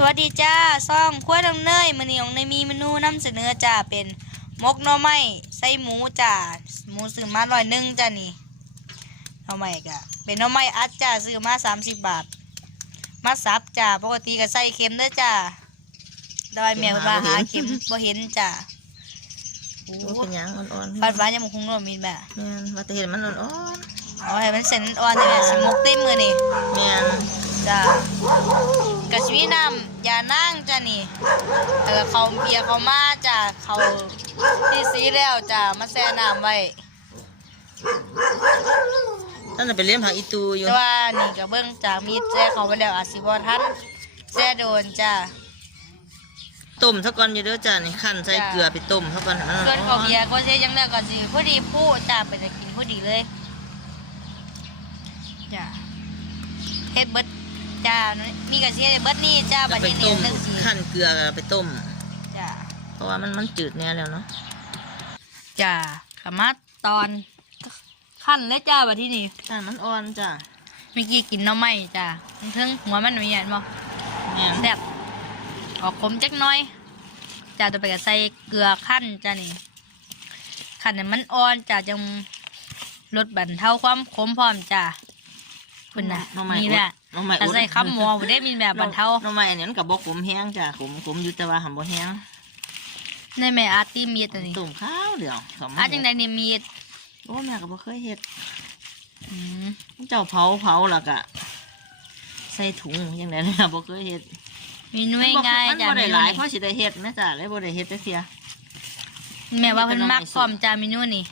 สวัสดีจ้าซ่องขั้วดองเนยมือนี้ของในมีเมนูนำเสนอจ้าเป็นมกหน่อไม้ใส่หมูจ้าหมูซื้อมาร้อยหนึ่งจ้านี่หน่อไม้ก็เป็นหน่อไม้อัดจ้าซื้อมาสามสิบบาท มาสับจ้าปกติก็ใส่เค็มเด้อจ้าแดอยแมวมาหาเค็มบ่เห็นจ้าโอ้โอ้เป็นหยังอ่อนๆฟันฟ้าจะมุคงโนมีแบบแม่นว่าแต่เห็นมันอ่อนเอาให้มันเส้นอ่อนเลยแม่สิมกเต็มมือนี่ๆแม่นจ้า กะชีวิน้ำยานั่งจ้านี่เออเขาเบียร์เขามาจ้าเขาที่ซีแล้วจ้ามาแช่น้ำไว้ท่านน่ะไปเลี้ยงผักอีตูอยู่แต่ว่านี่ก็เบิ่งจากมีแช่เขาไปแล้วอาจสิบ่ทันแช่โดนจ้าต้มซะก่อนอยู่เด้อจ้านี่คั่นใส่จ้ะเกลือไปต้มซะก่อนให้มันส่วนอ่เขาอนเบียร์ก็ใช้ยังแล้วก็สิพอดีผู้จ้าไปจะกินพอดีเลยจ้าเฮ็ดเบิด จ้ามีกระเทียมเบิดนี่จ้าๆบัแล้ดวไปนี้ต้มเรื่องสิคั่นเกลือแล้วไปต้มจ้าเพราะว่ามันมันจืดแน่แล้วเนาะจ้าขมาตอนขั้นเลยจ้าบัดที่นี่ถ้ามันอ่อนจ้าเมื่อกี้กินหน้ำไม้จ้าทั้งหัวมันมีอย่างบ่แม่นแซ่บออกขมจักหน้อยจ้าตัวไปก็ใส่เกลือขั้นจ้านี่ขั้นให้มันอ่อนจ้าจังลดบรรเทาความขมพร้อมจ้าคุณน่ะหน้องไม้มีอุแบดบห น้องไม้ถ้าอุดใส่คำหมอบ่ได้มีแบบบรรเทาหน้องไม้อันนี้มันก็บ่ขมแห้งจ้าขมขมอยู่แต่ว่าหันบ่แห้งในแม่อาร์ตี้มีดตัวนี้ต้มข้าวเดียวสมอาร์ตจังใดนี่มีดโอ้แม่ก็บ่เคยเฮ็ดอืมเจ้าเผาเผาแล้วก็ใส่ถุงยังไงเลยนะบ่เคยเฮ็ดมีหน่วยง่ายมันจ้าบ่ได้เมหนูลายนี่เพราะสิได้เฮ็ดนะจ้ะเลยบ่ได้เฮ็ดจักเที่ยแม่ว่าเพิ่นมักพร้อมจ้าเมนูนี่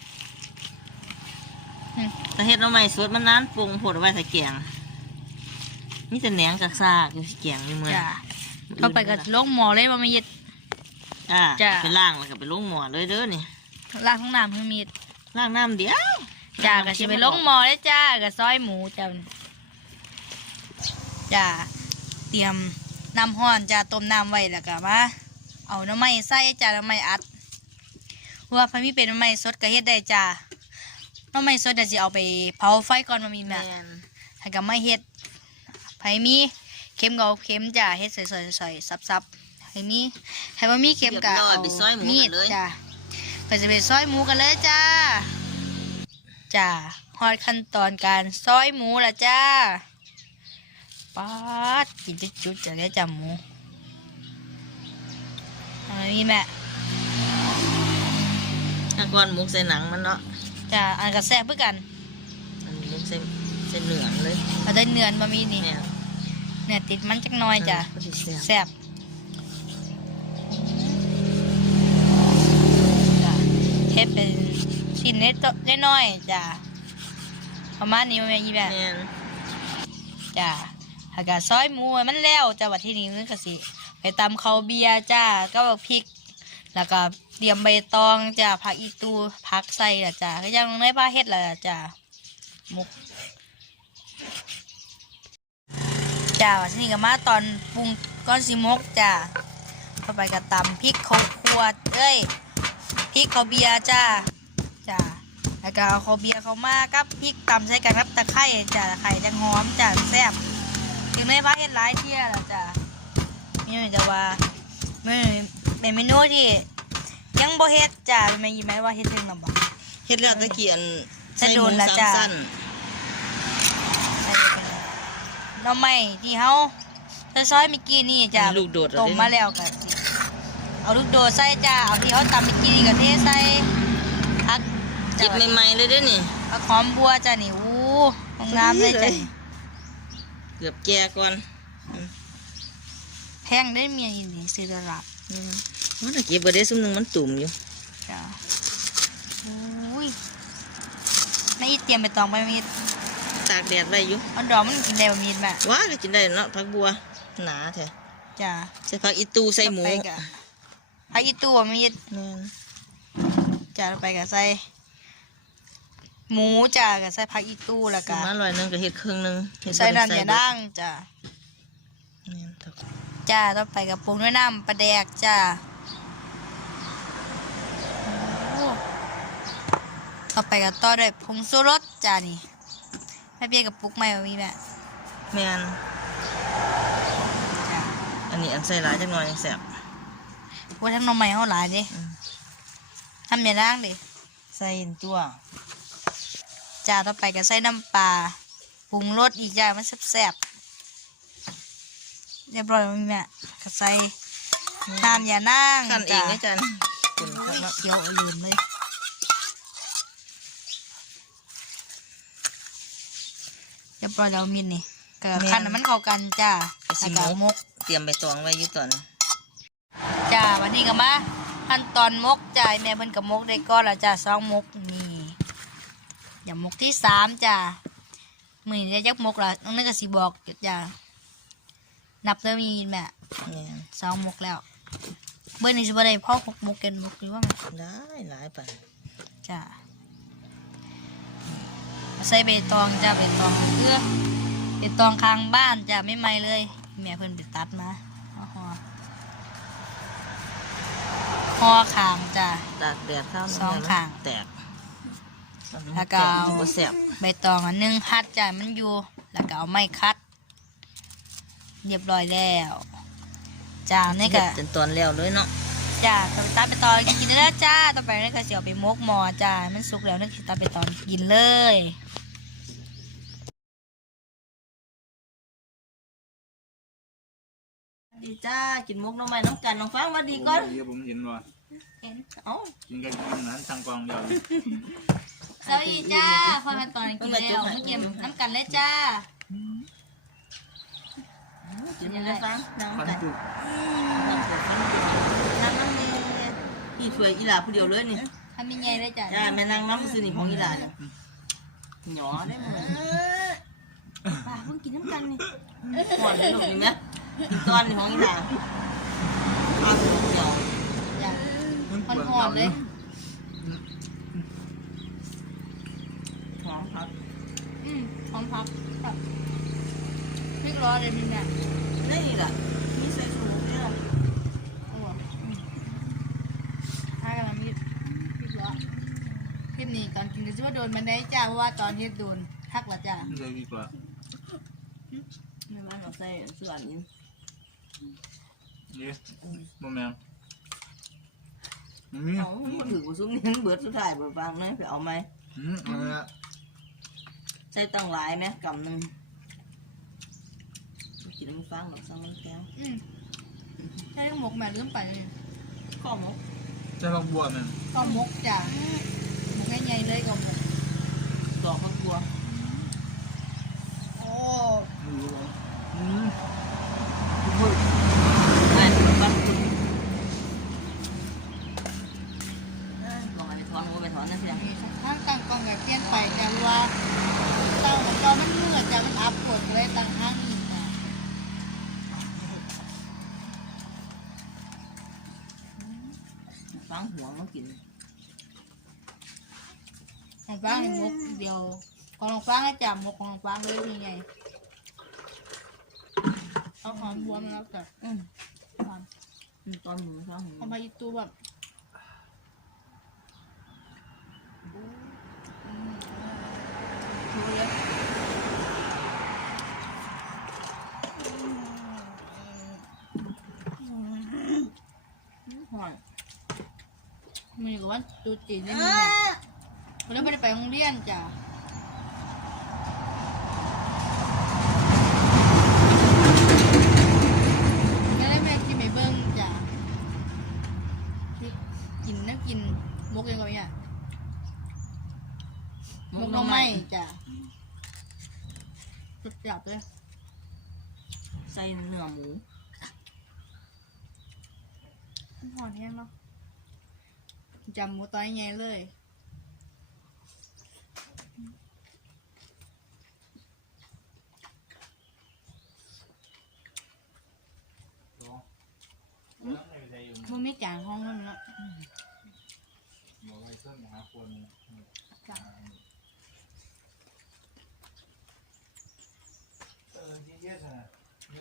แต่เฮ็ดเอาใหม่สดมันนานปรุงโพดเอาไว้ใส่แกง มีแต่แหนงกับซากอยู่แกงอยู่มื้อจ้าเข้าไปกับลงหมอเลยว่ามีดอ่าจ้ะ ไปล้างแล้วก็ไปลงหม้อเลยเด้อนี่ลากข้างน้ำเพิ่งมีดล้างน้ำเดียวจ้าก็สิไปลงหมอเลยจ้ากับซอยหมูจ้าจ้าเตรียมน้ำห้อนจ้าต้มน้ำไว้แล้วก็มาเอาน้ำไม้ใส่จ้าน้ำไม้อัดเพราะว่าพอมีเป็นน้ำไม้สดก็เฮ็ดได้จ้าน้ำไม้สดเดี๋ยวสิเอาไปเผาไฟก่อนมามีแม่ แม่น ให้ก็ไม่เฮ็ด ไผมีเข็มก็เอาเข็มจ้าเฮ็ดสอยๆๆซับๆให้มีให้บ่มีเข็มก็เรียบร้อยเอาไปซอยหมูมีกัดนเลยจ้าก็จะไปซอยหมูกันเลยจ้าจ้าฮอดขั้นตอนการซอยหมูละจ้าป๊าดกินจุดๆจะได้จ้าหมูทำไมมีแม่ถ้าก่อนหมุกใส่หนังมันเนาะจ้าอันก็แซ่บเพื่อกันอันนี้หมุกใส่ใส่เนื้อเลยเอาได้เนื้อนบะมีนี่ เนี่ยเนื้อติดมันจักหน้อยจ้าก็สิแซ่บแซ่บจ้ะเทปเป็นชิ้นเล็กๆน้อยๆจ้ะประมาณนี้มันเป็นอีแบบแม่นจ้ะหากาซอยหมูให้มันแล้วจ้ะวันที่นี้มันก็สิไปตำข้าวเบียร์จ้าก็เอาพริก แล้วก็เตรียมใบตองจ้ะผักอีตูผักใส่ละจ้ะก็ยังไม่พาเฮ็ดละจ้ะหมุก จ้าวันนี้ก็มาตอนปรุงก้อนสิมกจ้ะเข้าไปกับตำพริกของครัวเอ้ยพริกข้าวเบียร์จ้าจ้าแล้วก็เอาข้าวเบียร์เข้ามากับพริกตำใส่กันครับตะไคร้จ้าตะไคร้จังหอมจ้าแซ่บถึงไม่พาเฮ็ดหลายเที่ยแล้วจ้าเมนูจะว่าเมนูเป็นเมนูที่ยังบ่เฮ็ดจ้าเป็นไงยิ้มไหมว่าเฮ็ดถึงหรือบ่เฮ็ดแล้วตะเกียนจะโดนละใส่หมูจ้ะสามสั้น ใส่ไปเลยห น้ำใหม่ที่เฮาซอยๆเมื่อกี้นี่จ้าลูกโดดต้มมาแล้วก็สิเอาลูกโดดใส่จ้าเอาที่เขาตำเมื่อกี้นี่ก็เทใส่ผักจิบใหม่ๆเลยเด้อนี่ผักหอมบัวจ้านี่อู้งามเลยจ้ะนี่เกือบแก่ก่อนแพงได้เมียอีนี่ซื้อตลาดอืมมันตะเกียบบ่ได้ซุมหนึงมันตุ่มอยู่จ้าอุ้ยไม่อีเตรียมไปตองไปมีด ตากแดดไว้อยู่มันดอกมันกินได้บ่มีดแม่ว้าก็กินได้เนาะผักบัวหนาแท้จ้าใส่ผักอีตูใส่หมูไปกะผักอีตัวมีดแม่นจ้าเราไปกับใส่หมูจ้ากับใส่ผักอีตู้แล้วซื้ก็อมาร้อยหนึงก็เฮ็ดครึ่งหนึงเฮ็ดบ่ใส่ได้น้ำยาเบิดด่างจ้าแม่นครับจ้าต้องไปกับปรุงด้วยน้ำปลาแดกจ้าโอ้ต่อไปกับต่อด้วยผงชูรสจ้านี่ แม่เปียกับปลุกใหม่บ่มีแบบแม่นจ้าไออันนี้อันใส่หลายจังหน่อยยังแซ่บว่าทั้งหน้องใหม่เขาหลายดิอืมทำอย่างร่างดิใส่ตัวจ้าต่อไปก็ใส่น้ำปลาปรุงรสอีกอย่างมันแซ่บๆเรียบร้อยแล้วแม่ก็ใส่น้ำอย่านั่งขั้นเองนะจ้ะจันคุณครับเนาะเคี้ยวเอาลืมเลย เรียบร้อยแล้วมินนี่ก็ขั้นให้มันเข้ากันจ้าไปสิแล้วหก็มมกกเตรียมใบตองไว้อยู่ตอนนี้จ้าวันนี้ก็มาขั้นตอนมกจ้าแม่เพิ่นกับมกได้ก้อนและจ้าสองมกนี่อย่ามกที่สามจ้ามือนี้ได้ยักมกละน้องนึกก็สิบอกจ้านับเริ่มมีแม่นี่สองมกแล้ว เบอร์นี้สิบ่ได้พ่อหกมกเกันมกหรือว่าแม่ได้หลายไปจ้า ใส่ใบตองจ้าใบตองเพื่อใบตองข้างบ้านจ้าไม่ไหมเลย แม่เพิ่นไปตัดมาเอาห่อห่อขางจ้า ตากแดดข้าวสองข้าง แตกแล้วก็เอาบ่แซ่บใบตองอันหนึงคัดจ้ามันอยู่ แล้วก็เอาไม้คัด เรียบร้อยแล้วจ้านี่ก็ เฮ็ดจนตอนแล้วเลยเนาะ จ้าต่อไปตามไปตอนกินได้แล้วจ้าต่อไปนี่ก็เสียวไปมกหมอจ้ามันสุกแล้วนี่คือตามไปตอนกินเลยดีจ้ากินมุกน้องใหม่น้องกันน้องฟังมาดีก่อนเดี๋ยวผมเห็นว่าเอ้ากินกันกินนั้นทางกองเดียวสวัสดีจ้าพอมาตอนกินแล้วเมื่อกี้น้ำกันเลยจ้ากินยังไงฟังนั่งฟันกันจุกนั่งนั่งนี่ อีถ้วยอีหลาผู้เดียวเลยนี่ทำยังไงเลยจ้าจ้าแม่นั่งน้ำซื้อนี่ของอีหลาเนี่ยหยอได้หมดป้าเพิ่งกินน้ำกันนี่หอนเลยลูกนี่ไหมกินตอนนี่ของอีหลาเอาไปลูกเดียวจ้ามันปวดหอนๆเลยหอมครับอืมหอมพับครับพริกร้อนเลยนี่เนี่ยนี่แหละมีใส่สูตรเนี่ย เอาบ่อืมถ้ากันมีพริกร้อนคลิปนี้ตอ นกินก็จะว่าโดนมันได้จ้าเพราะว่าตอนเฮ็ดโดนทักละจ้าเลยดีกว่าไม่ว่าเราใส่ส่วนนี้เนี่ยโมแมนมีเอามันถือกูซุ้มนี่เบิดสุดท้ายเบิดฟังนะไปเอาไหมอืมเอาละใส่ตั้งหลายไหมกำหนึ่งกินมันฟังหรอกสั่งมันแก้วอืมใช่หมกแม่ลืมไปเลยข้อหมกจะลองบัวมันก็มกจ้ะมกใหญ่ๆเลยก็มก ดอกข้าวกลัวโอ้ไม่รู้ว่าอืมไอ้บ้านคุณลองไปถอนหัวไปถอนนะเพียงมีข้างตั้งกล้องแบบเปลี่ยนไปแต่ว่าเต้าของเรามันเมื่อจะมันอัพกดเลยตั้งห้างอีกนะฟังหัวมันกิน ของฟ้างนี่มกเดียว ของของฟ้างให้จับมกของของฟ้างเลยยังไงเอาหอมบัวมาแล้วจ้ะอืมหอมตอนหมูฟังหัวเอามาอีตูแบบดูเลยหอนมีกับว่าตูจีนได้มีเนี่ย วันนี้ไม่ได้ไปโรงเรียนจ้ะก็ได้แม่กินไม่เบิ้งจ้ะกินนะกินมกยังไงเนี่ยมกหน้องไม้จ้ะสุดจับเลยใส่เนื้อหมูหอนแห้งเนาะจำหมูตอยไงเลย มันไม่ จางห้องนั่นละบอกไว้ต้นหาคนจ้ะเออเยอะๆนะ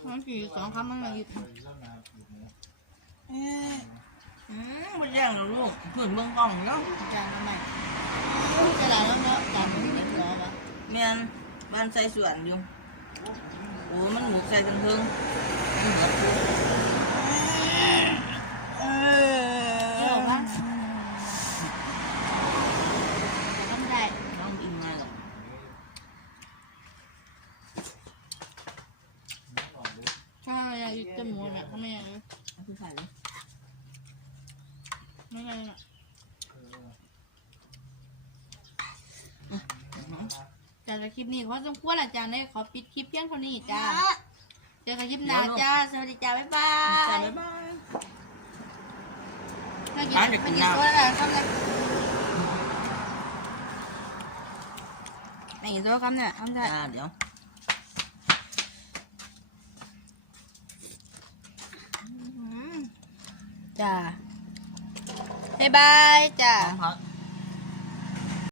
มันคือสองคำมันมาอยู่เออต้นนาปลูกเนี่ยอืมไม่แย่งหรอกลูกเหมือนเบื้องกล้องเนาะจางทำไมกระดาษแล้วเนาะจางมันไม่เหลือวะเมียนบ้านใส่ส่วนอยู่โอ้มันหมูใส่กันเพิ่งมันเห ต้องได้ต้องอิ่มมาหรอกถ้าอยายึดจมูกเนี่ยก็ไม่อยากเม่ลยไม่ไงอะจากคลิปนี้เขาต้องควรอะจารย์ได้ขอปิดคลิปเพียงเท่านี้จ้าเจอกันคลิปหน้าจ้า สวัสดีจ้า บ๊ายบาย ไม่กินอะเดี๋ยวกิไม่นกินน้